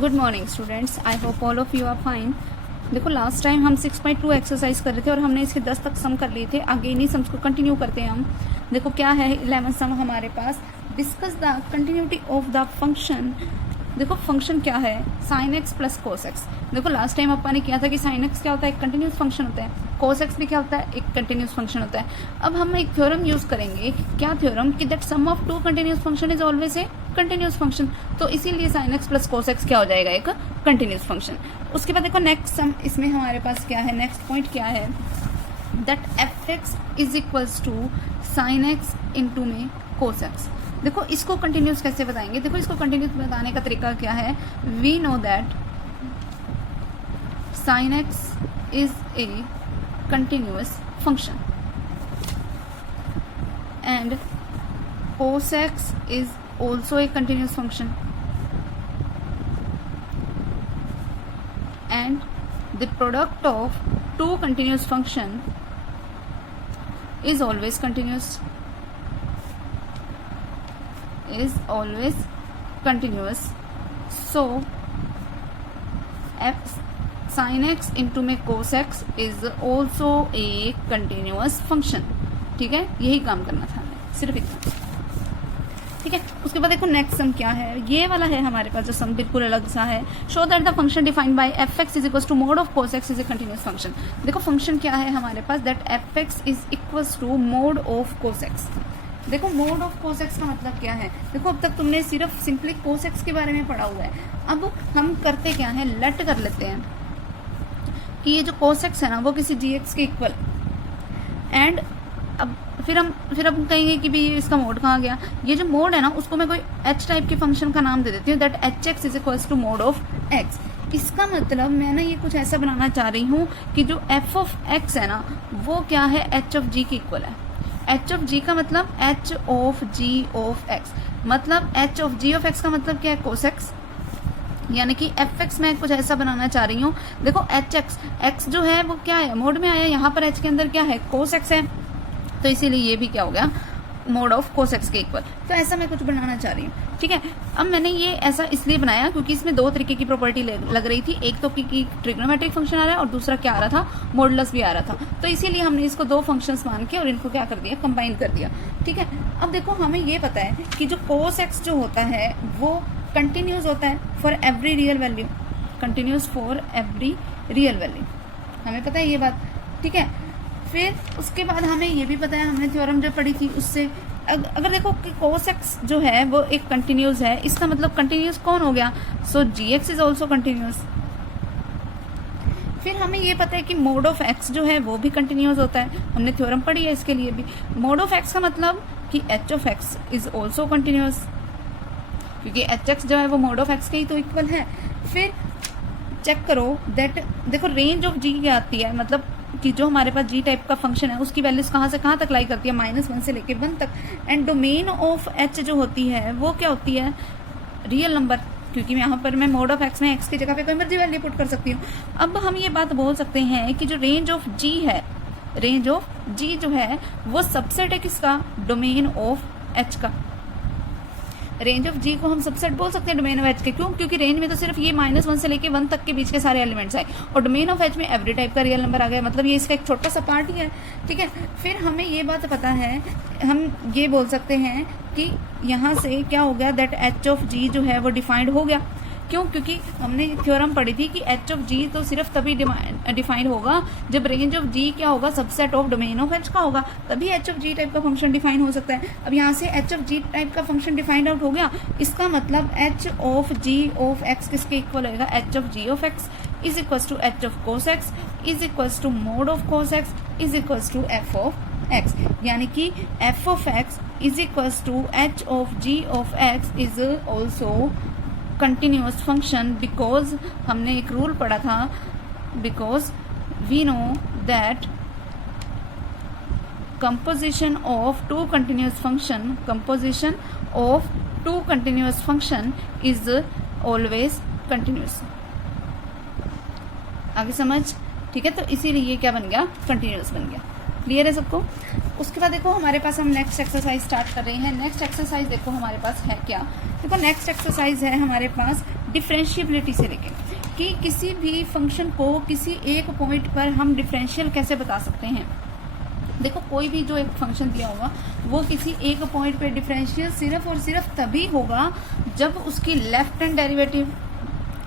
Good morning students, I hope all of you are fine. देखो last time हम 6.2 exercise कर रहे थे और हमने इसके 10 तक सम कर लिए थे। आगे इन्हीं सम्स को कंटिन्यू करते हैं हम। देखो क्या है 11 सम हमारे पास। Discuss the continuity of the function. देखो फंक्शन क्या है, sine x plus cos x. देखो लास्ट टाइम अपन ने किया था कि साइन एक्स क्या होता है, एक कंटिन्यूस फंक्शन होता है। कोस एक्स भी क्या होता है, एक कंटिन्यूस फंक्शन होता है। अब हम एक थ्योरम यूज करेंगे, क्या थ्योरम, कि that sum of two continuous function is always a continuous function. तो इसीलिए sine x plus cos x क्या हो जाएगा, एक कंटिन्यूस फंक्शन। उसके बाद देखो नेक्स्ट सम, इसमें हमारे पास क्या है, नेक्स्ट पॉइंट क्या है, that f x is equals to sine x into में कोस एक्स। देखो इसको कंटिन्यूस कैसे बताएंगे। देखो इसको कंटिन्यूस बताने का तरीका क्या है, we know that sine x is a continuous function and cos x is also a continuous function and the product of two continuous function is always continuous, so f sin x into में cos x is also a continuous function। ठीक है, यही काम करना था हमें, सिर्फ इतना। ठीक है, उसके बाद देखो नेक्स्ट सम क्या है, ये वाला है हमारे पास जो सम बिल्कुल अलग सा है। Show that the function defined by f x is equals to mod of cos x is a continuous function. देखो फंक्शन क्या है हमारे पास, that f x is equals to mod of cos x. देखो मोड ऑफ कोस एक्स का मतलब क्या है, देखो अब तक तुमने सिर्फ सिंपली कोस एक्स के बारे में पढ़ा हुआ है। अब हम करते क्या है, लेट कर लेते हैं कि ये जो कोस एक्स है ना वो किसी जी एक्स के इक्वल, एंड अब फिर हम कहेंगे कि भी इसका मोड कहाँ गया। ये जो मोड है ना उसको मैं कोई एच टाइप के फंक्शन का नाम दे देती हूँ, that h x is equals to mod of x. इसका मतलब मैं ना ये कुछ ऐसा बनाना चाह रही हूँ कि जो एफ ऑफ एक्स है ना वो क्या है, एच ऑफ जी के इक्वल है। एच ऑफ जी का मतलब h of g of x, मतलब h of g of x का मतलब क्या है, कोस एक्स। यानी कि एफ एक्स मैं कुछ ऐसा बनाना चाह रही हूँ। देखो एच एक्स जो है वो क्या है, मोड में आया, यहाँ पर एच के अंदर क्या है, कोस एक्स है, तो इसीलिए ये भी क्या हो गया, मोड ऑफ कोस एक्स के इक्वल। तो ऐसा मैं कुछ बनाना चाह रही हूँ। ठीक है, अब मैंने ये ऐसा इसलिए बनाया क्योंकि इसमें दो तरीके की प्रॉपर्टी लग रही थी। एक तो कि ट्रिग्नोमेट्रिक फंक्शन आ रहा है और दूसरा क्या आ रहा था, मॉडुलस भी आ रहा था। तो इसीलिए हमने इसको दो फंक्शंस मान के और इनको क्या कर दिया, कंबाइन कर दिया। ठीक है, अब देखो हमें ये पता है कि जो कोस एक्स जो होता है वो कंटिन्यूस होता है for every real value, continuous for every real value, हमें पता है ये बात। ठीक है, फिर उसके बाद हमें ये भी पता है, हमने थ्योरम जो पढ़ी थी उससे, अगर देखो कि cos x जो है वो एक कंटिन्यूस है, इसका मतलब कंटिन्यूस कौन हो गया, सो जी एक्स इज ऑल्सो कंटिन्यूस। फिर हमें ये पता है कि मोड ऑफ x जो है वो भी कंटिन्यूस होता है, हमने थ्योरम पढ़ी है इसके लिए भी। मोड ऑफ x का मतलब कि h of x is also continuous, क्योंकि एच एक्स जो है वो मोड ऑफ x के ही तो इक्वल है। फिर चेक करो दैट, देखो रेंज ऑफ g क्या आती है, मतलब कि जो हमारे पास जी टाइप का फंक्शन है उसकी वैल्यूज कहाँ से कहाँ तक लाई करती है, -1 से लेके 1 तक। एंड डोमेन ऑफ एच जो होती है वो क्या होती है, रियल नंबर, क्योंकि यहाँ पर मैं मोड ऑफ एक्स में एक्स की जगह पे कोई मर्जी वैल्यू पुट कर सकती हूँ। अब हम ये बात बोल सकते हैं कि जो रेंज ऑफ जी है, रेंज ऑफ जी जो है वो सबसेट है किसका, डोमेन ऑफ एच का। रेंज ऑफ जी को हम सबसेट बोल सकते हैं डोमेन ऑफ एच के, क्यों, क्योंकि रेंज में तो सिर्फ ये -1 से लेके 1 तक के बीच के सारे एलिमेंट्स आए और डोमेन ऑफ एच में एवरी टाइप का रियल नंबर आ गया, मतलब ये इसका एक छोटा सा पार्ट ही है। ठीक है, फिर हमें ये बात पता है, हम ये बोल सकते हैं कि यहाँ से क्या हो गया, दैट एच ऑफ जी जो है वो डिफाइंड हो गया। क्यों, क्योंकि हमने थ्योरम पढ़ी थी कि एच ऑफ जी तो सिर्फ तभी डिफाइंड होगा जब रेंज ऑफ जी क्या होगा, subset of domain of h का होगा, तभी एच ऑफ जी टाइप का फंक्शन डिफाइन हो सकता है। अब यहाँ से एच ऑफ जी टाइप का फंक्शन डिफाइंड आउट हो गया, इसका मतलब h of g of x किसके इक्वल होगा, h of g of x is equals to h of cos x is equals to mod of cos x is equals to f of x. यानी कि f of x is equals to h of g of x is also continuous function, because हमने एक rule पढ़ा था, because we know that composition of two continuous function is always continuous। आगे समझ, ठीक है, तो इसीलिए ये क्या बन गया, कंटिन्यूस बन गया। क्लियर है सबको। उसके बाद देखो हमारे पास हम नेक्स्ट एक्सरसाइज स्टार्ट कर रहे हैं। नेक्स्ट एक्सरसाइज देखो हमारे पास है क्या, देखो नेक्स्ट एक्सरसाइज है हमारे पास डिफरेंशिएबिलिटी से लेके कि किसी भी फंक्शन को किसी एक पॉइंट पर हम डिफरेंशियल कैसे बता सकते हैं। देखो कोई भी जो एक फंक्शन दिया होगा वो किसी एक पॉइंट पे डिफरेंशियल सिर्फ और सिर्फ तभी होगा जब उसकी लेफ्ट हैंड डेरिवेटिव,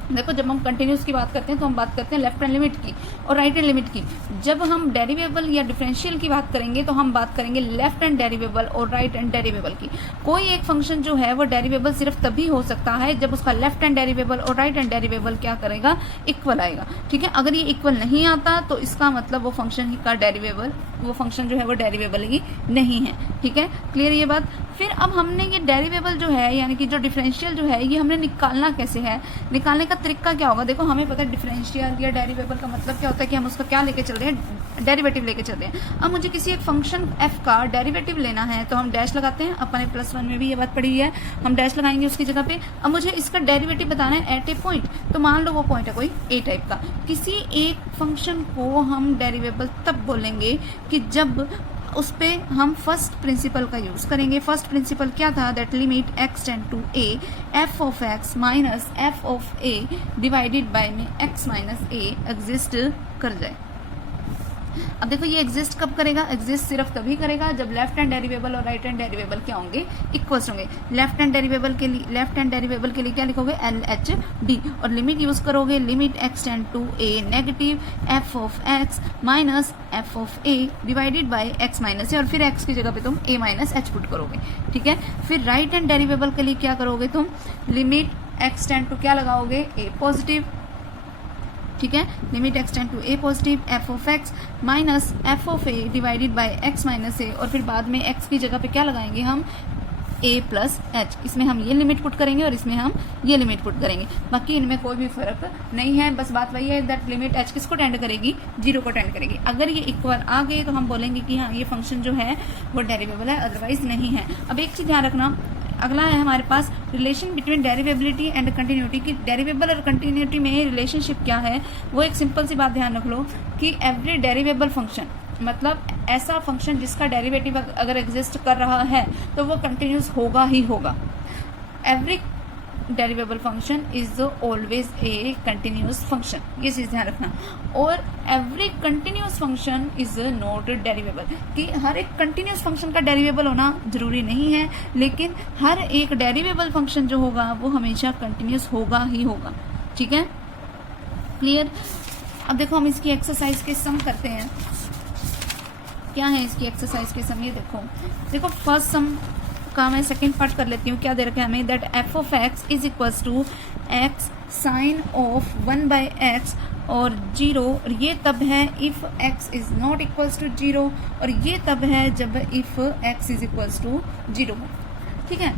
देखो जब हम कंटिन्यूस की बात करते हैं तो हम बात करते हैं लेफ्ट हैंड लिमिट की और राइट हैंड लिमिट की। जब हम डेरिवेबल या डिफरेंशियल की बात करेंगे तो हम बात करेंगे लेफ्ट हैंड डेरिवेबल और राइट हैंड डेरिवेबल की। कोई एक फंक्शन जो है वो डेरिवेबल सिर्फ तभी हो सकता है जब उसका लेफ्ट हैंड डेरिवेबल और राइट हैंड डेरिवेबल क्या करेगा, इक्वल आएगा। ठीक है, अगर ये इक्वल नहीं आता तो इसका मतलब वो फंक्शन का डेरिवेबल, वो फंक्शन जो है वो डेरिवेबल ही नहीं है। ठीक है, क्लियर ये बात। फिर अब हमने ये डेरिवेबल जो है यानी कि जो डिफरेंशियल जो है ये हमने निकालना कैसे है, निकालने का तरीका क्या होगा। देखो हमें पता है डिफरेंशियल या डेरिवेबल का मतलब क्या होता है कि हम उसका क्या लेके चल रहे हैं, डेरिवेटिव लेके चल रहे हैं। अब मुझे किसी एक फंक्शन f का डेरिवेटिव लेना है तो हम डैश लगाते हैं, अपने +1 में भी ये बात पड़ी हुई है, हम डैश लगाएंगे उसकी जगह पे। अब मुझे इसका डेरिवेटिव बताना है एट ए पॉइंट, तो मान लो वो पॉइंट है कोई ए टाइप का। किसी एक फंक्शन को हम डेरिवेबल तब बोलेंगे कि जब उस पे हम फर्स्ट प्रिंसिपल का यूज करेंगे। फर्स्ट प्रिंसिपल क्या था, that limit x tend to a f of x minus f of a divided by में x माइनस a एग्जिस्ट कर जाए। अब देखो ये एग्जिस्ट कब करेगा, एग्जिस्ट सिर्फ तभी करेगा जब लेफ्ट हैंड डेरिवेबल और राइट हैंड डेरिवेबल क्या होंगे, इक्वल्स होंगे। लेफ्ट हैंड डेरिवेबल के लिए क्या लिखोगे, LHD, और लिमिट यूज करोगे limit x tend to a negative f of x minus f of a divided by x minus a, और फिर x की जगह पे तुम a माइनस h पुट करोगे। ठीक है, फिर राइट हैंड डेरिवेबल के लिए क्या करोगे तुम, लिमिट x टेंड टू क्या लगाओगे, a पॉजिटिव। ठीक है, limit x tend to a positive f of x minus f of a divided by x minus a, और फिर बाद में x की जगह पे क्या लगाएंगे हम, a प्लस h। इसमें हम ये लिमिट पुट करेंगे और इसमें हम ये लिमिट पुट करेंगे, बाकी इनमें कोई भी फर्क नहीं है। बस बात वही है दैट लिमिट h किसको टेंड करेगी, 0 को टेंड करेगी। अगर ये इक्वल आ गए तो हम बोलेंगे कि हाँ ये फंक्शन जो है वो डेरिवेबल है, अदरवाइज नहीं है। अब एक चीज ध्यान रखना, अगला है हमारे पास रिलेशन बिटवीन डेरिवेबिलिटी एंड कंटिन्यूटी की डेरिवेबल और कंटिन्यूटी में रिलेशनशिप क्या है। वो एक सिंपल सी बात ध्यान रख लो कि एवरी डेरिवेबल फंक्शन मतलब ऐसा फंक्शन जिसका डेरिवेटिव अगर एग्जिस्ट कर रहा है तो वो कंटिन्यूस होगा ही होगा। Every derivable function is always a continuous function, ये चीज ध्यान रखना। और every continuous function is not derivable, कि हर एक कंटिन्यूस फंक्शन का डेरिवेबल होना जरूरी नहीं है, लेकिन हर एक डेरिवेबल फंक्शन जो होगा वो हमेशा कंटिन्यूस होगा ही होगा। ठीक है, क्लियर। अब देखो हम इसकी एक्सरसाइज के सम करते हैं। क्या है इसकी एक्सरसाइज के सम, ये देखो फर्स्ट सम का मैं सेकेंड पार्ट कर लेती हूँ। क्या दे रखा है हमें, that f of x is equals to x sine of 1 by x और 0, और ये तब है if x is not equals to 0, और ये तब है जब if x is equals to 0। ठीक है,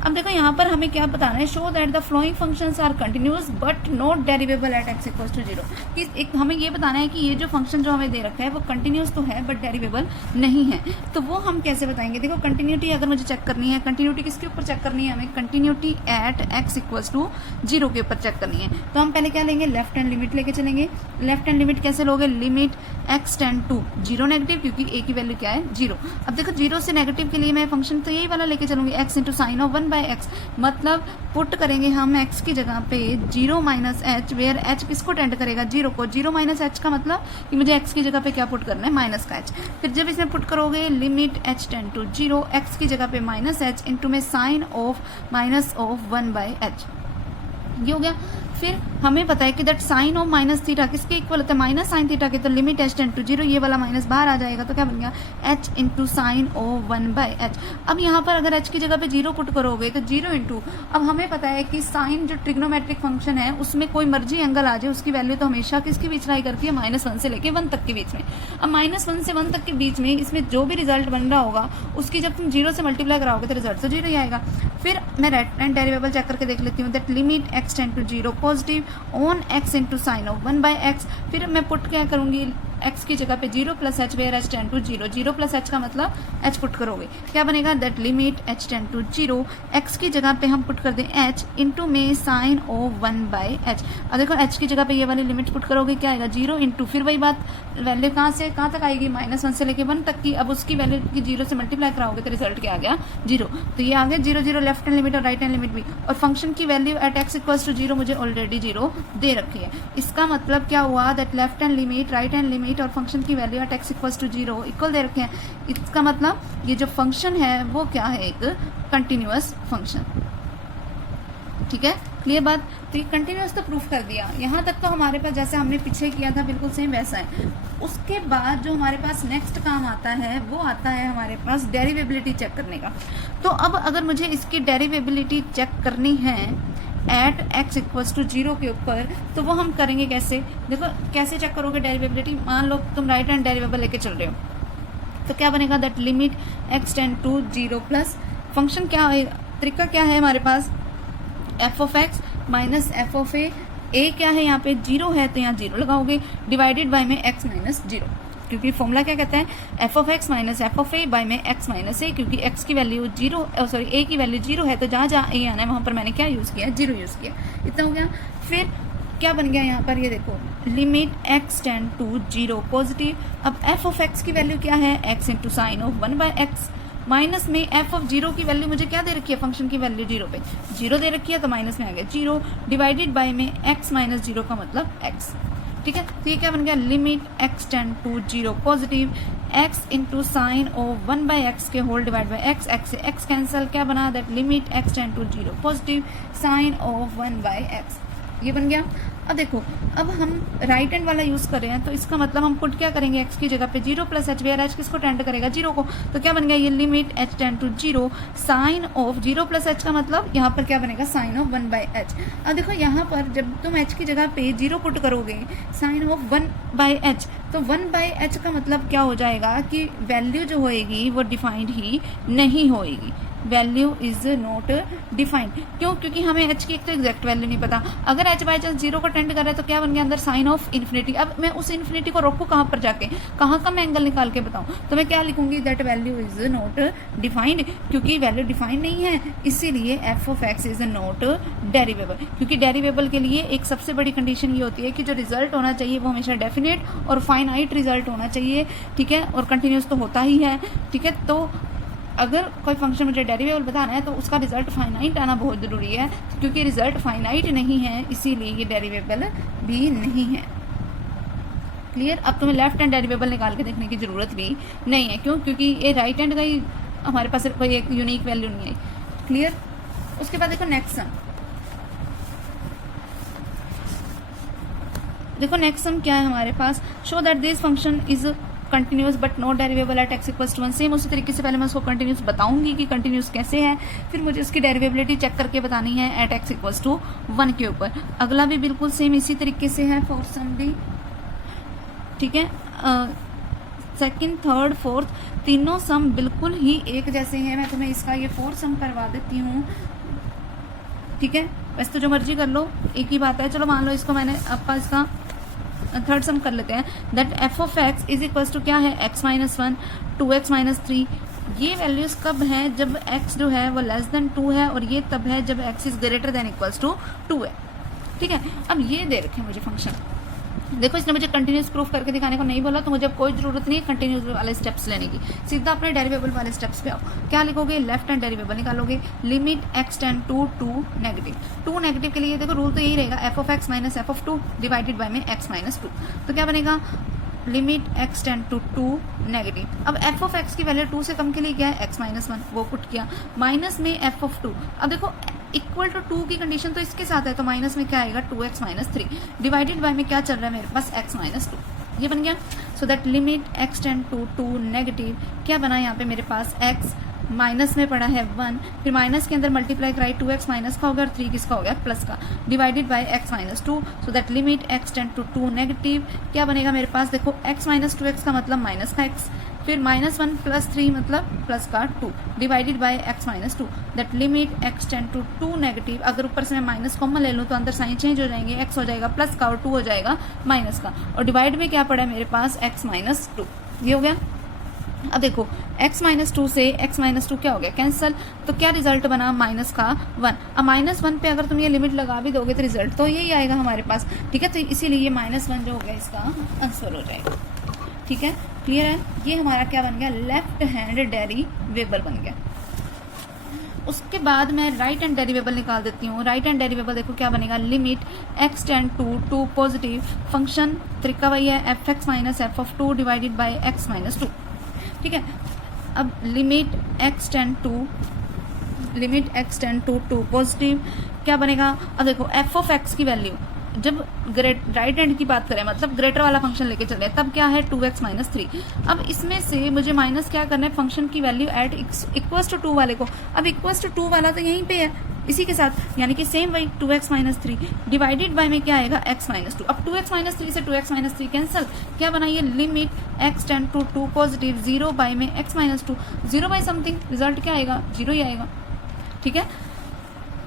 अब देखो यहाँ पर हमें क्या बताना है, show that the following functions are continuous but not derivable at x equals to 0। कि एक हमें ये बताना है कि ये जो फंक्शन जो हमें दे रखा है वो कंटिन्यूअस तो है बट डेरिवेबल नहीं है। तो वो हम कैसे बताएंगे, देखो कंटिन्यूटी अगर मुझे चेक करनी है, कंटिन्यूटी किसके ऊपर चेक करनी है, हमें continuity at x equals to 0 के ऊपर चेक करनी है। तो हम पहले क्या लेंगे, लेफ्ट हैंड लिमिट लेके चलेंगे। लेफ्ट हैंड लिमिट कैसे लोगे, limit x tend to 0 negative, क्योंकि a की वैल्यू क्या है 0। अब देखो 0 से नेगेटिव के लिए मैं फंक्शन तो यही वाला लेके चलूंगी, x into sine of 1 by x, मतलब पुट करेंगे हम x की जगह पे 0 माइनस h, वेयर h किसको टेंड करेगा 0 को। 0 माइनस h का मतलब कि मुझे x की जगह पे क्या पुट करना है, माइनस का h। फिर जब इसमें पुट करोगे limit h tend to 0, x की जगह पे माइनस h इंटू में sine of minus of 1 by h, ये हो गया। फिर हमें पता है कि that sine of minus theta किसके इक्वल होता है, माइनस साइन थीटा के, तो लिमिट h टेंड टू 0, ये वाला माइनस बाहर आ जाएगा तो क्या बन गया h into sine of 1 by h। अब यहाँ पर अगर h की जगह पे 0 पुट करोगे तो 0 इंटू, अब हमें पता है कि साइन जो ट्रिग्नोमेट्रिक फंक्शन है उसमें कोई मर्जी एंगल आ जाए उसकी वैल्यू तो हमेशा किसके बीच लाई करती है, -1 से लेके 1 तक के बीच में। अब -1 से 1 तक के बीच में इसमें जो भी रिजल्ट बन रहा होगा उसकी जब तुम 0 से मल्टीप्लाई कराओगे तो रिजल्ट तो 0 ही आएगा। फिर मैं राइट हैंड डेरिवेबल चेक करके देख लेती हूँ, that limit x tend to 0 positive on x into sine of 1 by x। फिर मैं पुट क्या करूंगी, x की जगह पे 0 plus H where h tend to 0, 0 plus h का मतलब h पुट करोगे, क्या बनेगा that limit h tend to 0, x की जगह पे हम पुट कर दें h इंटू में साइन ऑफ 1 बाई एच। अब देखो h की जगह पे ये वाली लिमिट पुट करोगे, क्या आएगा 0 इंटू, फिर वही बात वैल्यू कहाँ से कहाँ तक आएगी -1 से लेके 1 तक की। अब उसकी वैल्यू की 0 से मल्टीप्लाई कराओगे तो रिजल्ट क्या आ गया 0। तो ये आ गया 0 0 लेफ्ट हैंड लिमिट और राइट हैंड लिमिट भी। और फंक्शन की value at x equals to 0 मुझे ऑलरेडी 0 दे रखी है। इसका मतलब क्या हुआ that left hand limit, right hand limit और फंक्शन की value at x equals to 0 equal दे रखे हैं। इसका मतलब ये जो फंक्शन है वो क्या है, एक कंटिन्यूअस फंक्शन। ठीक है, क्लियर बात। तो ये कंटिन्यूअस तो प्रूफ कर दिया, यहाँ तक तो हमारे पास जैसे हमने पीछे किया था बिल्कुल सेम वैसा है। उसके बाद जो हमारे पास नेक्स्ट काम आता है वो आता है हमारे पास डेरिवेबिलिटी चेक करने का। तो अब अगर मुझे इसकी डेरिवेबिलिटी चेक करनी है एट x इक्वल्स टू 0 के ऊपर, तो वो हम करेंगे कैसे। देखो कैसे चेक करोगे डेरिवेबिलिटी। मान लो तुम राइट हैंड डेरिवेबल लेके चल रहे हो, तो क्या बनेगा that limit x tend to 0 plus function क्या है, तरीका क्या है हमारे पास f of x minus f of a क्या है यहाँ पे 0 है तो यहाँ 0 लगाओगे, डिवाइडेड बाय में x माइनस 0, क्योंकि फॉर्मूला क्या कहता है f of x minus f of a by में x माइनस ए, क्योंकि x की वैल्यू 0 सॉरी a की वैल्यू 0 है तो जहाँ जहाँ a आना है वहाँ पर मैंने क्या यूज़ किया 0 यूज़ किया। इतना हो गया। फिर क्या बन गया यहाँ पर, ये देखो limit x tend to 0 positive. अब f ऑफ x की वैल्यू क्या है x into sine of 1 by x, minus में f ऑफ 0 की वैल्यू मुझे क्या दे रखी है, फंक्शन की वैल्यू 0 पे 0 दे रखी है तो माइनस में आ गया 0, डिवाइडेड बाय में x माइनस 0 का मतलब x। ठीक है, तो ये क्या बन गया limit x tend to 0 positive x into sine of 1 by x के whole divide by x, x से x कैंसल, क्या बना that limit x tend to 0 positive sine of 1 by x, ये बन गया। अब देखो अब हम राइट हैंड वाला यूज कर रहे हैं तो इसका मतलब हम पुट क्या करेंगे x की जगह पे 0 प्लस एच, वेयर एच किसको टेंड करेगा 0 को, तो क्या बन गया ये limit h tend to 0 sine of 0 plus h का मतलब यहाँ पर क्या बनेगा साइन ऑफ 1 बाई एच। अब देखो यहाँ पर जब तुम h की जगह पे 0 पुट करोगे साइन ऑफ 1 बाई एच, तो 1 बाई एच का मतलब क्या हो जाएगा कि वैल्यू जो होएगी वो डिफाइंड ही नहीं होएगी, वैल्यू इज नॉट डिफाइंड। क्यों, क्योंकि हमें h की एक तो एग्जैक्ट वैल्यू नहीं पता। अगर h बाई चांस 0 को टेंड कर रहा है तो क्या बन गया अंदर साइन ऑफ इन्फिनिटी। अब मैं उस इन्फिनिटी को रोकूँ कहाँ पर जाके, कहाँ का मैं एंगल निकाल के बताऊँ, तो मैं क्या लिखूंगी that value is not defined, क्योंकि वैल्यू डिफाइंड नहीं है इसीलिए f of x is not derivable. क्योंकि डेरिवेबल के लिए एक सबसे बड़ी कंडीशन ये होती है कि जो रिजल्ट होना चाहिए वो हमेशा डेफिनेट और फाइनाइट रिजल्ट होना चाहिए। ठीक है, और कंटिन्यूस तो होता ही है। ठीक है, तो अगर कोई फंक्शन मुझे डेरिवेबल बताना है तो उसका रिजल्ट फाइनाइट आना बहुत ज़रूरी है, क्योंकि रिजल्ट फाइनाइट नहीं है इसीलिए ये डेरिवेबल भी नहीं है। क्लियर। अब तुम्हें लेफ्ट हैंड डेरिवेबल निकाल के देखने की ज़रूरत भी नहीं है, क्यों, क्योंकि ये राइट हैंड का ही हमारे पास कोई एक यूनिक वैल्यू नहीं है। क्लियर। उसके बाद देखो नेक्स्ट सम, देखो नेक्स्ट सम क्या है हमारे पास, show that this function is continuous but not derivable at x equals to 1। Same उसी तरीके से पहले मैं उसको कंटिन्यूस बताऊंगी कि कंटिन्यूस कैसे है, फिर मुझे उसकी डेरिवेबिलिटी चेक करके बतानी है एट x इक्वल्स टू 1 के ऊपर। अगला भी बिल्कुल सेम इसी तरीके से है फॉर सम भी। ठीक है, सेकंड थर्ड फोर्थ तीनों सम बिल्कुल ही एक जैसे हैं। मैं तुम्हें इसका ये फोर्थ सम करवा देती हूँ। ठीक है, वैसे तो जो मर्जी कर लो एक ही बात है। चलो मान लो इसको मैंने आपका इसका थर्ड सम कर लेते हैं that f of x is equals to क्या है x माइनस 1 2x माइनस 3। ये वैल्यूज कब हैं, जब x जो है वो लेस देन 2 है, और ये तब है जब x is greater than equals to 2 है। ठीक है, अब ये दे रखे मुझे फंक्शन। देखो इसने मुझे कंटिन्यूस प्रूफ करके दिखाने को नहीं बोला, तो मुझे अब कोई जरूरत नहीं है कंटिन्यूस वाले स्टेप्स लेने की। सीधा अपने डेरिवेबल वाले स्टेप्स पे आओ। क्या लिखोगे, लेफ्ट हैंड डेरिवेबल निकालोगे, limit x tend to 2 negative. 2 negative के लिए देखो रूल तो यही रहेगा f of x minus f of 2 divided by में x माइनस 2। तो क्या बनेगा limit x tend to 2 negative. अब f ऑफ x की वैल्यू 2 से कम के लिए क्या है x माइनस 1, वो पुट किया, माइनस में f ऑफ 2। अब देखो इक्वल टू 2 की कंडीशन तो इसके साथ है, तो माइनस में क्या आएगा 2x माइनस 3 डिवाइडेड बाय में क्या चल रहा है मेरे पास x माइनस 2। ये बन गया। So that limit x tend to 2 negative, क्या बना यहाँ पे मेरे पास x माइनस में पड़ा है 1, फिर माइनस के अंदर मल्टीप्लाई कराई 2x माइनस का हो गया और 3 किसका हो गया प्लस का, divided by x minus 2। So that limit x tend to 2 negative, क्या बनेगा मेरे पास देखो x माइनस 2x का मतलब माइनस का x, फिर -1 + 3 मतलब प्लस का 2 divided by x - 2 that limit x tend to 2 negative. अगर ऊपर से मैं माइनस कॉमन ले लूँ तो अंदर साइन चेंज हो जाएंगे, x हो जाएगा प्लस का और 2 हो जाएगा माइनस का, और डिवाइड में क्या पड़ा है मेरे पास x - 2। ये हो गया। अब देखो x - 2 से x - 2 क्या हो गया, कैंसल, तो क्या रिजल्ट बना माइनस का 1। अब -1 पे अगर तुम ये लिमिट लगा भी दोगे तो रिजल्ट तो यही आएगा हमारे पास, ठीक है। तो इसीलिए ये -1 जो हो गया इसका आंसर हो जाएगा, ठीक है। क्लियर है, ये हमारा क्या बन गया, लेफ्ट हैंड डेरिवेबल बन गया। उसके बाद मैं राइट हैंड डेरिवेबल निकाल देती हूँ। राइट हैंड डेरिवेबल देखो क्या बनेगा, limit x tend to 2 positive function, तरीका वही है f(x - f(2) divided by x - 2, ठीक है। अब limit x tend to 2 positive क्या बनेगा, अब देखो f(x) की वैल्यू जब राइट हैंड की बात करें मतलब ग्रेटर वाला फंक्शन लेके चले तब क्या है 2x - 3। अब इसमें से मुझे माइनस क्या करना है, फंक्शन की वैल्यू एट इक्वल्स टू 2 वाले को। अब इक्वल्स टू 2 वाला तो यहीं पे है इसी के साथ, यानी कि सेम वही 2x - 3 डिवाइडेड बाय में क्या आएगा x - 2। अब 2x - 3 से 2x - 3 कैंसिल, क्या बनाइए limit x tend to 2 positive 0 by में x - 2, 0 बाय समथिंग, रिजल्ट क्या आएगा 0 ही आएगा, ठीक है।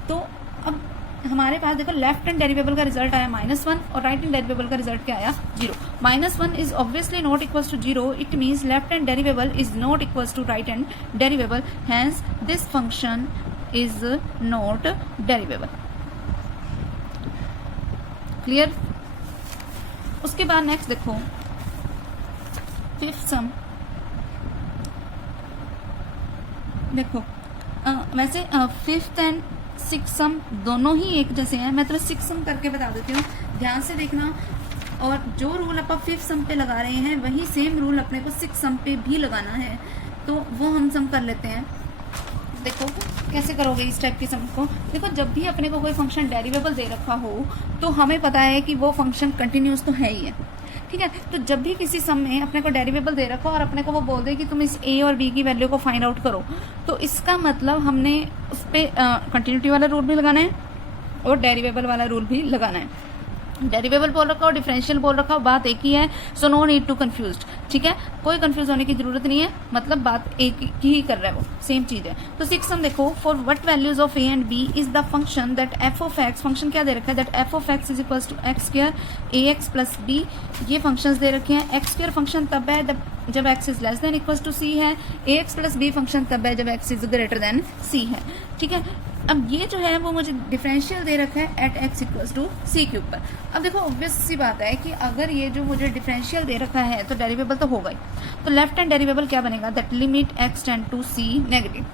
तो अब हमारे पास देखो लेफ्ट हैंड डेरिवेबल का रिजल्ट आया -1 और राइट हैंड डेरिवेबल का रिजल्ट क्या आया 0। -1 is obviously not equals to 0, it means left hand derivable is not equals to right hand derivable, hence this function is not derivable. Clear. उसके बाद नेक्स्ट देखो fifth सम। देखो वैसे फिफ्थ एंड सिक्स सम दोनों ही एक जैसे हैं, मैं तुम्हें सिक्स सम करके बता देती हूँ, ध्यान से देखना। और जो रूल अपन फिफ्थ सम पे लगा रहे हैं वही सेम रूल अपने को सिक्स सम पे भी लगाना है, तो वो हम सम कर लेते हैं। देखो कैसे करोगे इस टाइप की सम को। देखो जब भी अपने को कोई फंक्शन डेरिवेबल दे रखा हो तो हमें पता है कि वो फंक्शन कंटिन्यूस तो है ही है, ठीक है। तो जब भी किसी सम में अपने को डेरिवेबल दे रखा हो और अपने को वो बोल दे कि तुम इस a और b की वैल्यू को फाइंड आउट करो, तो इसका मतलब हमने उस पर कंटिन्यूटी वाला रूल भी लगाना है और डेरिवेबल वाला रूल भी लगाना है। डेरिवेबल बोल रखा हो डिफरेंशियल बोल रखा हो, बात एक ही है, so no need to confuse, ठीक है। कोई कंफ्यूज होने की जरूरत नहीं है, मतलब बात एक ही कर रहा है, वो सेम चीज है। तो सिक्स सम देखो, for what values of a and b is the function that f of x, function क्या दे रखा है, that f of x is equals to x square ax plus b, ये फंक्शंस दे रखे हैं। x स्क्वायर फंक्शन तब है जब x is less than equals to c है, ax प्लस b फंक्शन तब है जब x is greater than c है, ठीक है। अब ये जो है वो मुझे डिफरेंशियल दे रखा है at x equals to c के ऊपर। अब देखो ऑब्वियस सी बात है कि अगर ये जो मुझे डिफरेंशियल दे रखा है तो डेरिवेबल तो होगा ही, तो लेफ्ट हैंड डेरिवेबल क्या बनेगा, that limit x tend to c negative.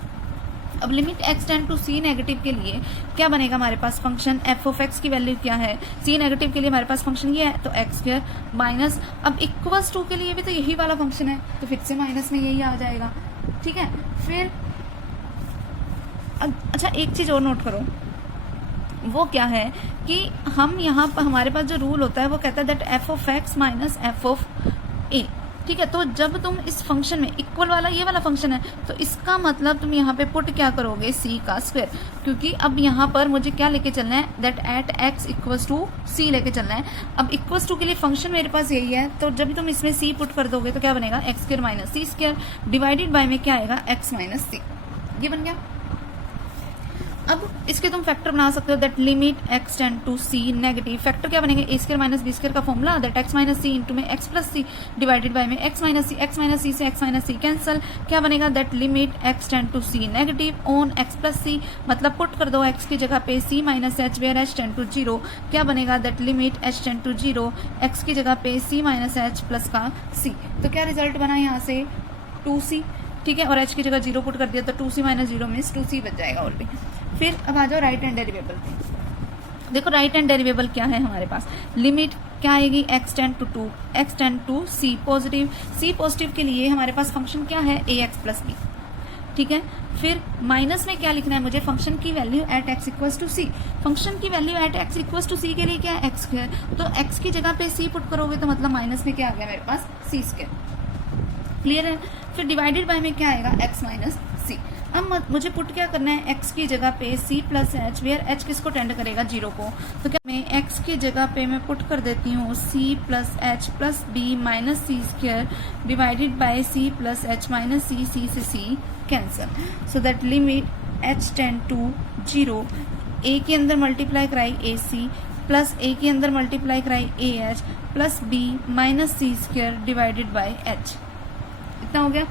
अब limit x tend to c negative के लिए क्या बनेगा, हमारे पास फंक्शन f ऑफ x की वैल्यू क्या है, c नेगेटिव के लिए हमारे पास फंक्शन ये है, तो x स्क्वायर माइनस, अब इक्वल्स टू के लिए भी तो यही वाला फंक्शन है, तो फिर से माइनस में यही आ जाएगा, ठीक है। फिर अच्छा एक चीज और नोट करो, वो क्या है कि हम यहाँ पर हमारे पास जो रूल होता है वो कहता है that f of x minus f of a, ठीक है। तो जब तुम इस फंक्शन में इक्वल वाला ये वाला फंक्शन है तो इसका मतलब तुम यहाँ पे पुट क्या करोगे, c का स्क्वायर, क्योंकि अब यहाँ पर मुझे क्या लेके चलना है, that at x equals to c लेके चलना है। अब इक्वल्स टू के लिए फंक्शन मेरे पास यही है, तो जब भी तुम इसमें c पुट कर दोगे तो क्या बनेगा, x square minus c square divided by में क्या आएगा, x माइनस c, ये बन गया। अब इसके तुम फैक्टर बना सकते हो, that limit x tend to c negative, factor क्या बनेंगे, a square minus b square का formula, that x minus c into में x plus c divided by में x माइनस c से x माइनस c कैंसल, क्या बनेगा, that limit x tend to c negative on x plus c, मतलब put कर दो x की जगह पे c minus h where h tend to 0, क्या बनेगा, that limit h tend to 0 x की जगह पे c माइनस h प्लस का c, तो क्या रिजल्ट बना यहाँ से 2c, ठीक है। और h की जगह 0 पुट कर दिया तो 2c माइनस 0 मीन्स 2c बच जाएगा और भी। फिर अब आ जाओ राइट हैंड डेरिवेबल पे। देखो राइट हैंड डेरिवेबल क्या है हमारे पास, लिमिट क्या आएगी, x tend to c positive, c positive के लिए हमारे पास फंक्शन क्या है, ax प्लस b, ठीक है। फिर माइनस में क्या लिखना है मुझे, फंक्शन की value at x equals to c, function की value at x equals to c के लिए क्या है, x स्क्वायर, तो x की जगह पे c पुट करोगे तो मतलब माइनस में क्या आ गया मेरे पास, c स्क्वायर, क्लियर है। फिर डिवाइडेड बाय में क्या आएगा, x माइनस c। अब मुझे पुट क्या करना है, x की जगह पे c plus H, where h किसको टेंड करेगा, 0 को। तो क्या मैं x की जगह पे मैं पुट कर देती हूँ c plus H plus B minus C square divided by c plus h minus c, c से c cancel, so that limit h tend to 0, a के अंदर मल्टीप्लाई कराई ac प्लस a के अंदर मल्टीप्लाई कराई ah plus b minus C square divided by h। इतना हो गया,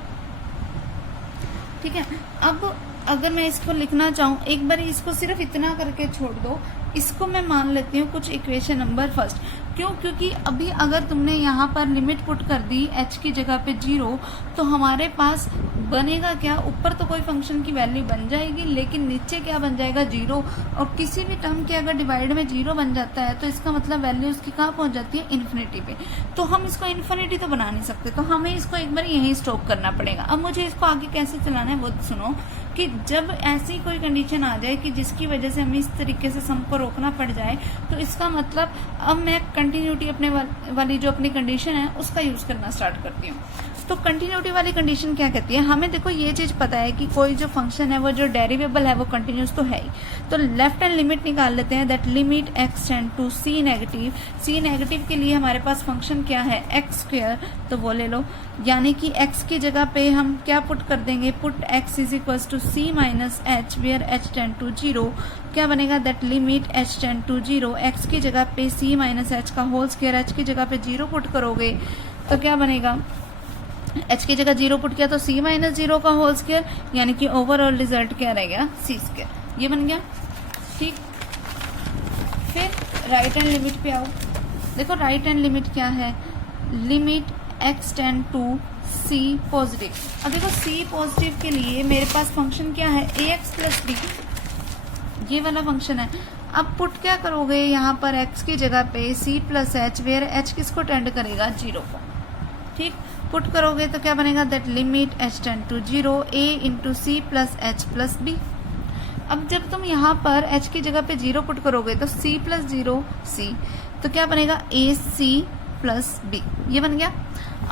ठीक है। अब अगर मैं इसको लिखना चाहूँ, एक बार इसको सिर्फ इतना करके छोड़ दो, इसको मैं मान लेती हूँ कुछ इक्वेशन नंबर फर्स्ट। क्यों? क्योंकि अभी अगर तुमने यहाँ पर लिमिट पुट कर दी h की जगह पे 0, तो हमारे पास बनेगा क्या, ऊपर तो कोई फंक्शन की वैल्यू बन जाएगी, लेकिन नीचे क्या बन जाएगा, 0। और किसी भी टर्म के अगर डिवाइड में 0 बन जाता है तो इसका मतलब वैल्यू उसकी कहाँ पहुँच जाती है, इन्फिनिटी पे। तो हम इसको इन्फिनिटी तो बना नहीं सकते, तो हमें इसको एक बार यहीं स्टॉप करना पड़ेगा। अब मुझे इसको आगे कैसे चलाना है वो सुनो, कि जब ऐसी कोई कंडीशन आ जाए कि जिसकी वजह से हमें इस तरीके से सम को रोकना पड़ जाए, तो इसका मतलब अब मैं कंटिन्यूटी अपने वाली जो अपनी कंडीशन है उसका यूज करना स्टार्ट करती हूँ। तो कंटिन्यूटी वाली कंडीशन क्या कहती है, हमें देखो ये चीज पता है कि कोई जो फंक्शन है वो जो डेरिवेबल है वो कंटिन्यूस तो है ही। तो लेफ्ट हैंड लिमिट निकाल लेते हैं, that limit x tend to c negative. c negative के लिए हमारे पास फंक्शन क्या है, x स्क्वायर, तो वो ले लो, यानी कि x की जगह पे हम क्या पुट कर देंगे, put x is equal to c minus H, where h tend to 0। क्या बनेगा, that limit h tend to 0, x की जगह पे c माइनस एच का होल स्क्वायर, h की जगह पे 0 पुट करोगे तो क्या बनेगा, h की जगह 0 पुट किया तो c माइनस 0 का होल स्क्वायर, यानी कि ओवरऑल रिजल्ट क्या रहेगा, c स्क्वायर। ये बन गया, ठीक। फिर राइट हैंड लिमिट पे आओ, देखो राइट हैंड लिमिट क्या है, limit x tend to c positive. अब देखो c पॉजिटिव के लिए मेरे पास फंक्शन क्या है, ax प्लस b, ये वाला फंक्शन है। अब पुट क्या करोगे यहाँ पर x की जगह पे c plus H, where h किसको टेंड करेगा, 0 को, ठीक। पुट करोगे तो क्या बनेगा, that limit h tend to 0 a into C plus H plus B. अब जब तुम यहाँ पर h की जगह पे 0 पुट करोगे तो c प्लस 0 c, तो क्या बनेगा, a c प्लस b, ये बन गया।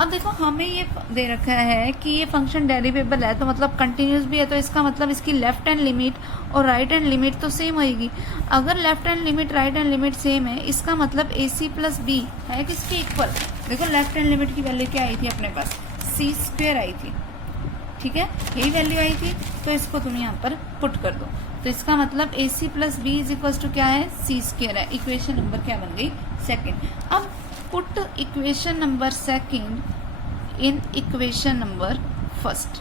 अब देखो हमें ये दे रखा है कि ये फंक्शन डेरिवेबल है, तो मतलब कंटिन्यूस भी है, तो इसका मतलब इसकी लेफ्ट हैंड लिमिट और राइट हैंड लिमिट तो सेम होगी। अगर left hand limit right hand limit same है, इसका मतलब ए सी प्लस बी है किसके इक्वल। देखो लेफ्ट हैंड लिमिट की वैल्यू क्या आई थी अपने पास, सी स्क्वायर आई थी, ठीक है, यही वैल्यू आई थी, तो इसको तुम यहाँ पर पुट कर दो। तो इसका मतलब a C plus B is equal to क्या है, सी स्क्वायर है। इक्वेशन नंबर क्या बन गई, सेकेंड। अब put equation number second in equation number first,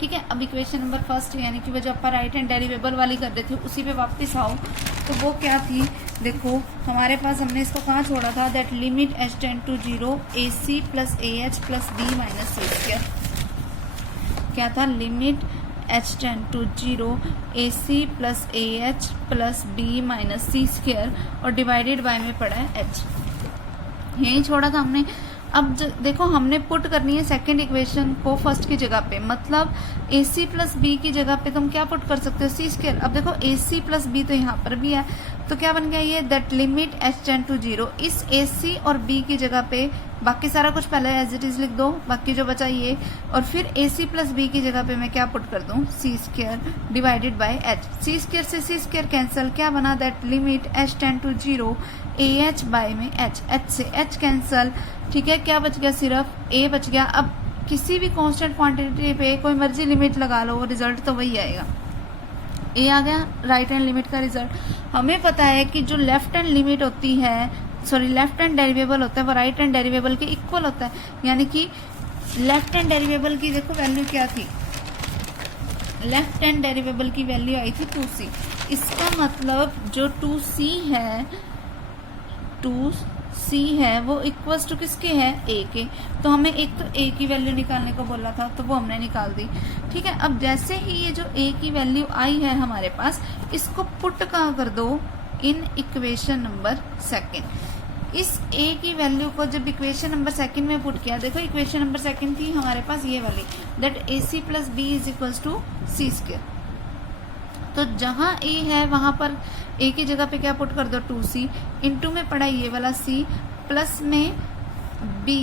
ठीक है। अब इक्वेशन नंबर फर्स्ट यानी कि वो जो अपन राइट हैंड डेरिवेबल वाली कर रहे थे उसी पे वापस आओ। तो वो क्या थी, देखो हमारे पास हमने इसको कहाँ छोड़ा था, that limit h tend to 0 A C plus A H plus B minus C square. क्या था, limit h tend to 0 A C plus A H plus B minus C square और डिवाइडेड बाय में पड़ा है h, यही छोड़ा था हमने। अब देखो हमने पुट करनी है सेकंड इक्वेशन को फर्स्ट की जगह पे, मतलब ए सी प्लस बी की जगह पे तुम क्या पुट कर सकते हो, सी स्क्वायर। अब देखो ए सी प्लस बी तो यहाँ पर भी है, तो क्या बन गया ये, that limit h tend to 0 इस ए सी और बी की जगह पे, बाकी सारा कुछ पहले एज इट इज लिख दो, बाकी जो बचा ये, और फिर ए सी प्लस बी की जगह पे मैं क्या पुट कर दूं, c square divided by h. C square से सी स्क्वायर कैंसिल, क्या बना, that limit h tend to 0 a h by में h, h से h कैंसिल, ठीक है। क्या बच गया, सिर्फ a बच गया। अब किसी भी कांस्टेंट क्वांटिटी पे कोई मर्जी लिमिट लगा लो, रिजल्ट तो वही आएगा, a आ गया राइट हैंड लिमिट का रिजल्ट। हमें पता है कि जो लेफ्ट हैंड लिमिट होती है, सॉरी लेफ्ट हैंड डेरिवेबल होता है वो राइट हैंड डेरिवेबल के इक्वल होता है, यानी कि लेफ्ट हैंड डेरिवेबल की देखो वैल्यू क्या थी, लेफ्ट हैंड डेरिवेबल की वैल्यू आई थी 2c। इसका मतलब जो 2c है, 2c है वो इक्वल्स टू किसके है, a के। तो हमें एक तो a की वैल्यू निकालने को बोला था, तो वो हमने निकाल दी, ठीक है। अब जैसे ही ये जो a की वैल्यू आई है हमारे पास, इसको पुट कहाँ कर दो, इन इक्वेशन नंबर सेकेंड। इस a की वैल्यू को जब इक्वेशन नंबर सेकेंड में पुट किया, देखो इक्वेशन नंबर सेकेंड थी हमारे पास ये वाली, that A C plus B is equals to C square. तो जहां a है वहां पर a की जगह पे क्या पुट कर दो, 2c, इनटू में पड़ा ये वाला c, प्लस में b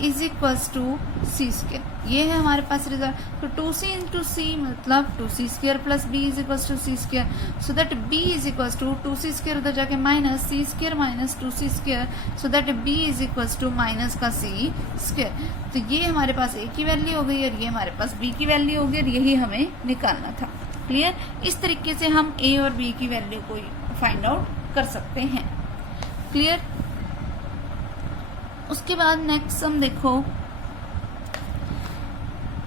is equals to C square, ये है हमारे पास रिजल्ट। तो 2c इंटू सी मतलब 2c square plus b is equals to C square, so that b is equals to 2c square उधर जाके minus C square minus 2c square, so that b is equals to minus का c square. तो ये हमारे पास a की value हो गई और ये हमारे पास b की वैल्यू हो गई और यही हमें निकालना था। क्लियर? इस तरीके से हम a और b की वैल्यू को फाइंड आउट कर सकते हैं। क्लियर? उसके बाद नेक्स्ट सम देखो,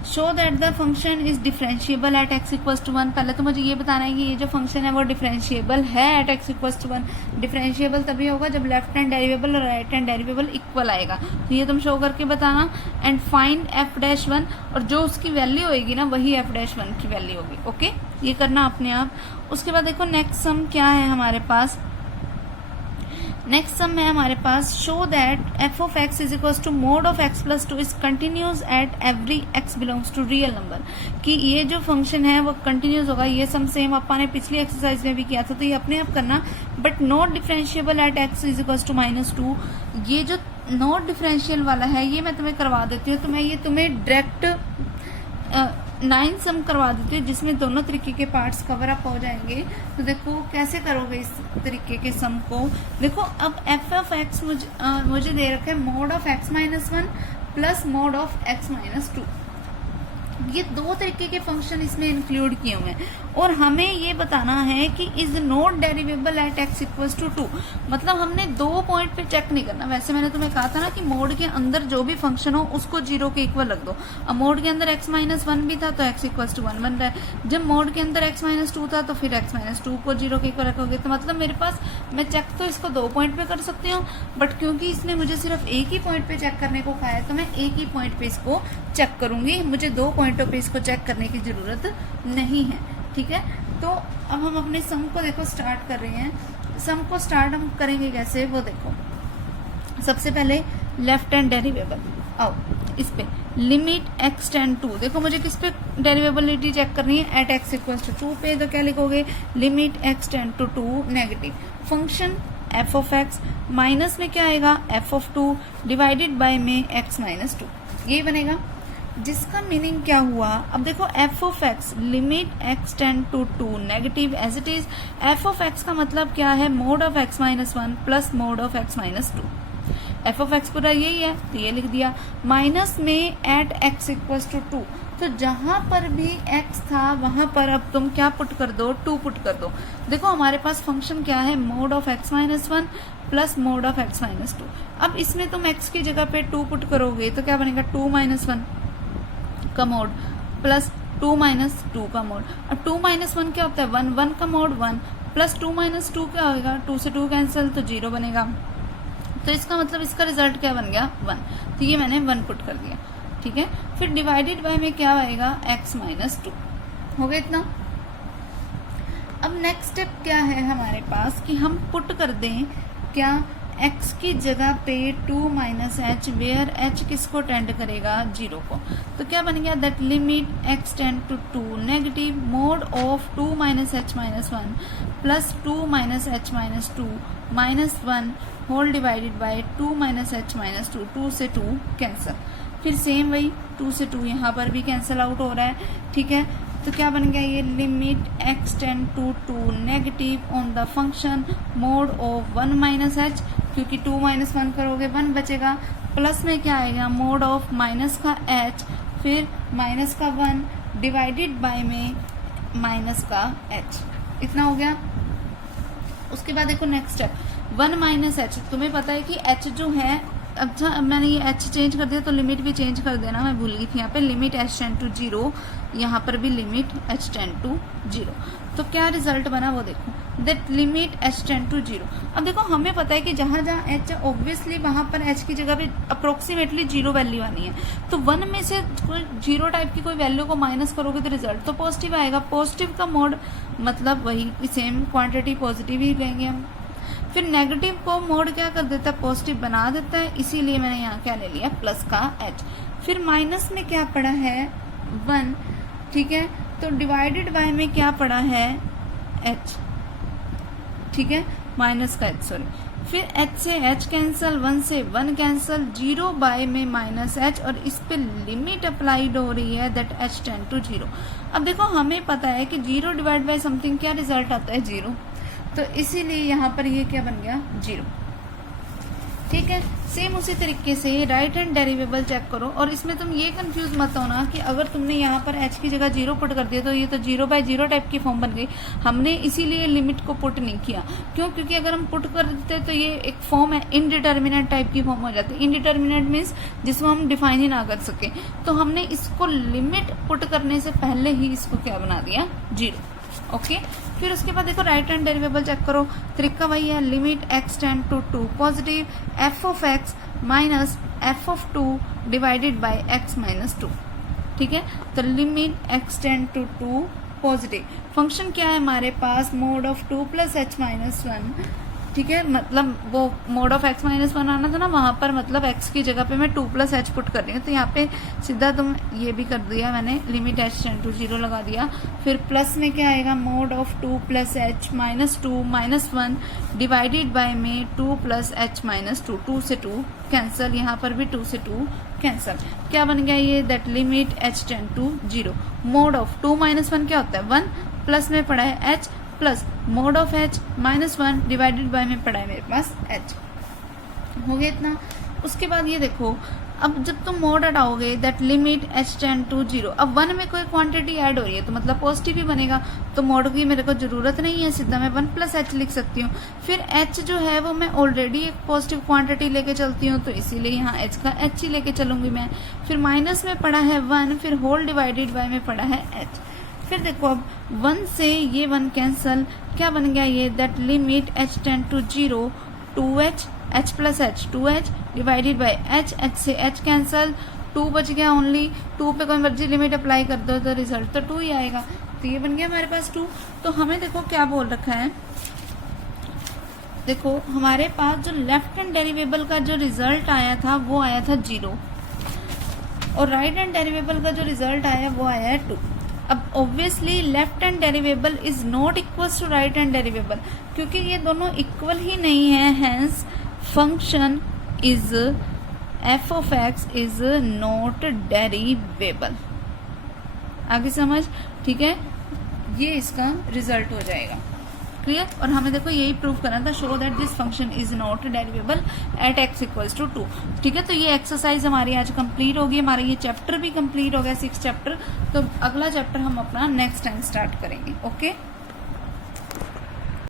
show that the function is differentiable at x equals to 1। पहले तो मुझे ये बताना है कि ये जो फंक्शन है वो डिफरेंशिएबल है at x equals to 1। Differentiable तभी होगा जब लेफ्ट हैंड डेरिवेबल और राइट हैंड डेरिवेबल इक्वल आएगा, तो ये तुम शो करके बताना। एंड फाइंड f'1, और जो उसकी वैल्यू होगी ना वही f'1 की वैल्यू होगी। ओके, ये करना अपने आप। उसके बाद देखो नेक्स्ट सम क्या है हमारे पास, नेक्स्ट सम है हमारे पास, show that f of x is equals to mod of x plus 2 is continuous at every x belongs to real number. कि ये जो फंक्शन है वो कंटिन्यूस होगा। ये सम सेम अपन ने पिछली एक्सरसाइज में भी किया था, तो ये अपने आप करना। But not differentiable at x is equals to -2। ये जो नॉट डिफरेंशियल वाला है ये मैं तुम्हें करवा देती हूँ, तो मैं ये तुम्हें डायरेक्ट 9 सम करवा देती हूँ जिसमें दोनों तरीके के पार्ट्स कवर अप हो जाएंगे। तो देखो कैसे करोगे इस तरीके के सम को। देखो अब f ऑफ x मुझे दे रखा है mod of x minus 1 plus mod of x minus 2। ये दो तरीके के फंक्शन इसमें इंक्लूड किए हुए हैं और हमें ये बताना है कि is not derivable at x equals to 2। मतलब हमने 2 पॉइंट पे चेक नहीं करना। वैसे मैंने तुम्हें कहा था ना कि मोड के अंदर जो भी फंक्शन हो उसको 0 के इक्वल रख दो। अब मोड के अंदर x माइनस 1 भी था तो x इक्वल्स टू 1 बन रहा है। जब मोड के अंदर x माइनस 2 था तो फिर x माइनस 2 को 0 के इक्वल रखोगे। तो मतलब मेरे पास मैं चेक तो इसको 2 पॉइंट पे कर सकती हूँ, बट क्योंकि इसने मुझे सिर्फ एक ही पॉइंट पे चेक करने को कहा है तो मैं एक ही पॉइंट पे इसको चेक करूंगी। मुझे 2 पॉइंटों पे इसको चेक करने की जरूरत नहीं है। ठीक है, तो अब हम अपने सम को देखो स्टार्ट कर रहे हैं। सम को स्टार्ट हम करेंगे कैसे वो देखो। सबसे पहले लेफ्ट हैंड डेरिवेबल आओ इस पे, लिमिट x टेंड टू। देखो मुझे किस पे डेरिवेबिलिटी चेक करनी है, एट x इक्वल्स टू 2 पे। तो क्या लिखोगे, limit x tend to 2 negative function f of x minus में क्या आएगा f ऑफ 2 डिवाइडेड बाय में x माइनस 2, यही बनेगा। जिसका मीनिंग क्या हुआ, अब देखो f of x limit x tend to 2 negative as it is. f of x का मतलब क्या है, mod of x minus 1 plus mod of x minus 2। f of x पूरा यही है तो ये लिख दिया। माइनस में एट x इक्वल्स टू 2, तो जहां पर भी x था वहां पर अब तुम क्या पुट कर दो, 2 पुट कर दो। देखो हमारे पास फंक्शन क्या है, mod of x minus 1 plus mod of x minus 2। अब इसमें तुम x की जगह पे 2 पुट करोगे तो क्या बनेगा, 2 माइनस 1 का मोड प्लस 2 माइनस 2 का मोड। अब 2 माइनस 1 क्या होता है, 1, 1 का मोड 1 प्लस 2 माइनस 2 क्या होगा, 2 से 2 कैंसिल तो 0 बनेगा। तो इसका मतलब इसका रिजल्ट क्या बन गया, 1। तो ये मैंने 1 पुट कर दिया। ठीक है, फिर डिवाइडेड बाय में क्या आएगा, x माइनस 2 हो गया इतना। अब नेक्स्ट स्टेप क्या है हमारे पास कि हम पुट कर दें क्या, x की जगह पे 2 माइनस एच, वेयर h किसको टेंड करेगा, 0 को। तो क्या बन गया, that limit x tend to 2 negative mod of 2 minus H minus 1 plus 2 minus H minus 2 minus 1 whole divided by 2 minus H minus 2, 2 से 2 कैंसिल। फिर सेम वही 2 से 2 यहाँ पर भी कैंसिल आउट हो रहा है। ठीक है, तो क्या बन गया, ये limit x tend to 2 negative on the function mod of 1 minus H, क्योंकि 2 माइनस 1 करोगे 1 बचेगा, प्लस में क्या आएगा, मोड ऑफ माइनस का h फिर माइनस का 1 डिवाइडेड बाय में माइनस का h। इतना हो गया। उसके बाद देखो नेक्स्ट स्टेप 1 माइनस एच। तुम्हें पता है कि h जो है, अच्छा मैंने ये h चेंज कर दिया तो लिमिट भी चेंज कर देना, मैं भूल गई थी। यहाँ पे लिमिट h टेंड टू 0, यहाँ पर भी लिमिट h टेंड टू 0। तो क्या रिजल्ट बना वो देखो, that limit h tend to 0। अब देखो हमें पता है कि जहाँ जहाँ h है ऑब्वियसली वहाँ पर h की जगह पे अप्रोक्सीमेटली 0 वैल्यू आनी है। तो 1 में से कोई 0 टाइप की कोई वैल्यू को माइनस करोगे तो रिजल्ट तो पॉजिटिव आएगा। पॉजिटिव का मोड मतलब वही सेम क्वांटिटी पॉजिटिव ही लेंगे हम। फिर नेगेटिव को मोड क्या कर देता है, पॉजिटिव बना देता है, इसीलिए मैंने यहाँ क्या ले लिया, प्लस का h। फिर माइनस में क्या पड़ा है, 1। ठीक है, तो डिवाइडेड बाय में क्या पड़ा है, h। ठीक है, माइनस का h, सॉरी फिर h से h कैंसल, 1 से 1 कैंसल, 0 बाय में माइनस h, और इस पे लिमिट अप्लाइड हो रही है दैट h टेंड टू 0। अब देखो हमें पता है कि 0 डिवाइड बाय समथिंग क्या रिजल्ट आता है 0, तो इसीलिए यहाँ पर ये क्या बन गया 0। ठीक है, सेम उसी तरीके से राइट हैंड डेरिवेबल चेक करो, और इसमें तुम ये कंफ्यूज मत होना कि अगर तुमने यहाँ पर h की जगह 0 पुट कर दिया तो ये तो 0 बाय 0 टाइप की फॉर्म बन गई। हमने इसीलिए लिमिट को पुट नहीं किया, क्यों? क्योंकि अगर हम पुट कर देते तो ये एक फॉर्म है इनडिटर्मिनेट टाइप की फॉर्म हो जाती है। इनडिटर्मिनेट मीन्स जिसमें हम डिफाइन ही ना कर सके, तो हमने इसको लिमिट पुट करने से पहले ही इसको क्या बना दिया 0। ओके, फिर उसके बाद देखो राइट हैंड डेरिवेबल चेक करो, तरीका वही है, limit x tend to 2 positive f of x minus f of 2 divided by x minus 2। ठीक है, तो limit x tend to 2 positive, function क्या है हमारे पास mod of 2 plus h minus 1। ठीक है, मतलब वो मोड ऑफ x माइनस 1 आना था ना, वहां पर मतलब x की जगह पे मैं 2 प्लस h पुट कर रही हूँ, तो यहाँ पे सीधा तुम ये भी कर दिया मैंने, लिमिट h टेंड टू 0 लगा दिया। फिर प्लस में क्या आएगा, mode of 2 plus h minus 2 minus 1 divided by में 2 प्लस h माइनस 2, 2 से 2 कैंसल, यहाँ पर भी 2 से 2 कैंसल, क्या बन गया ये, that limit h tend to 0। Mod of 2 minus 1 क्या होता है 1, प्लस में पड़ा है h, plus mod of h minus 1 divided by में पड़ा है मेरे पास h। हो गया इतना। उसके बाद ये देखो, अब जब तुम मोड हटाओगे that limit h tend to 0, अब 1 में कोई क्वांटिटी ऐड हो रही है तो मतलब पॉजिटिव ही बनेगा, तो मोड की मेरे को जरूरत नहीं है, सीधा मैं 1 प्लस h लिख सकती हूँ। फिर h जो है वो मैं ऑलरेडी एक पॉजिटिव क्वांटिटी लेके चलती हूँ, तो इसीलिए यहाँ h का h ही लेके चलूंगी मैं। फिर माइनस में पड़ा है 1, फिर होल डिवाइडेड बाय में पड़ा है h। फिर देखो अब 1 से ये 1 कैंसल, क्या बन गया ये, that limit h tend to 0 2h, h plus h 2h divided by h, h से h कैंसल, 2 बच गया ओनली, 2 पे कोई मर्जी लिमिट अप्लाई कर दो तो रिजल्ट तो 2 ही आएगा, तो ये बन गया हमारे पास 2। तो हमें देखो क्या बोल रखा है, देखो हमारे पास जो लेफ्ट हैंड डेरिवेबल का जो रिजल्ट आया था वो आया था 0, और राइट हैंड डेरिवेबल का जो रिजल्ट आया वो आया है 2। अब obviously left hand derivable is not equal to right hand derivable, क्योंकि ये दोनों इक्वल ही नहीं है, hence function is f of x is not derivable. आगे समझ, ठीक है, ये इसका रिजल्ट हो जाएगा, क्लियर। और हमें देखो यही प्रूव करना था, show that this function is not derivable at x equals to 2। ठीक है, तो ये एक्सरसाइज हमारी आज कंप्लीट होगी, हमारा ये चैप्टर भी कंप्लीट हो गया 6 चैप्टर। तो अगला चैप्टर हम अपना नेक्स्ट टाइम स्टार्ट करेंगे। ओके।